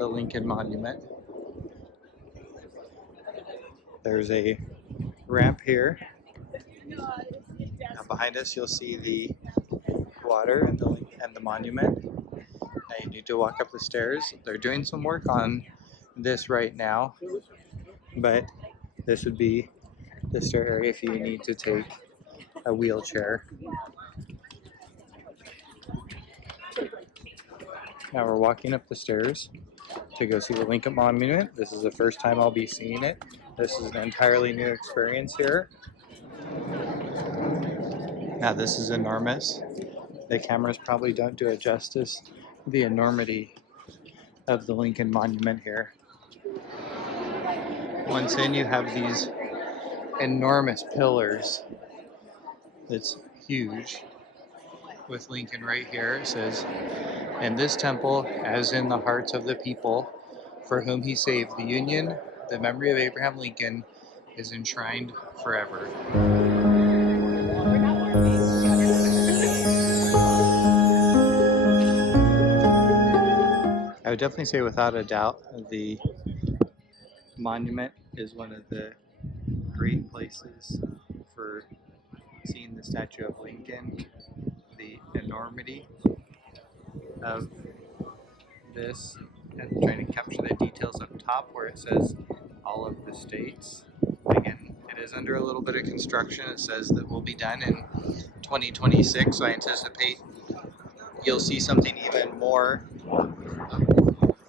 the Lincoln Monument. There's a ramp here. Now behind us you'll see the water and the monument. Now you need to walk up the stairs. They're doing some work on this right now, but this would be the stair area if you need to take a wheelchair. Now we're walking up the stairs to go see the Lincoln Monument. This is the first time I'll be seeing it. This is an entirely new experience here. Now this is enormous. The cameras probably don't do it justice, the enormity of the Lincoln Monument here. Once in, you have these enormous pillars. It's huge. With Lincoln right here, it says, "In this temple, as in the hearts of the people for whom he saved the Union, the memory of Abraham Lincoln is enshrined forever." I would definitely say without a doubt the monument is one of the great places for seeing the statue of Lincoln. The enormity of this, and trying to capture the details up top where it says all of the states. Again, it is under a little bit of construction. It says that will be done in 2026, so I anticipate you'll see something even more.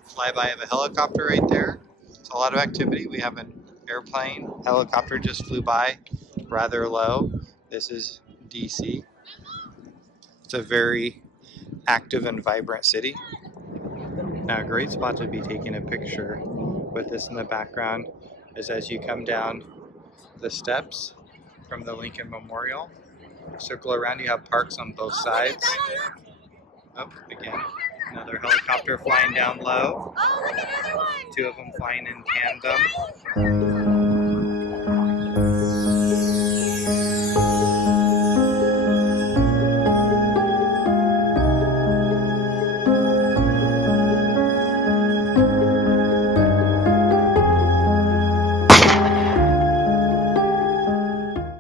Flyby of a helicopter right there. It's a lot of activity. We have an airplane. Helicopter just flew by rather low. This is DC. It's a very active and vibrant city. Now a great spot to be taking a picture with this in the background is as you come down the steps from the Lincoln Memorial. Circle around, you have parks on both sides. Oh, again, another helicopter flying down low. Oh, look, another one! Two of them flying in tandem.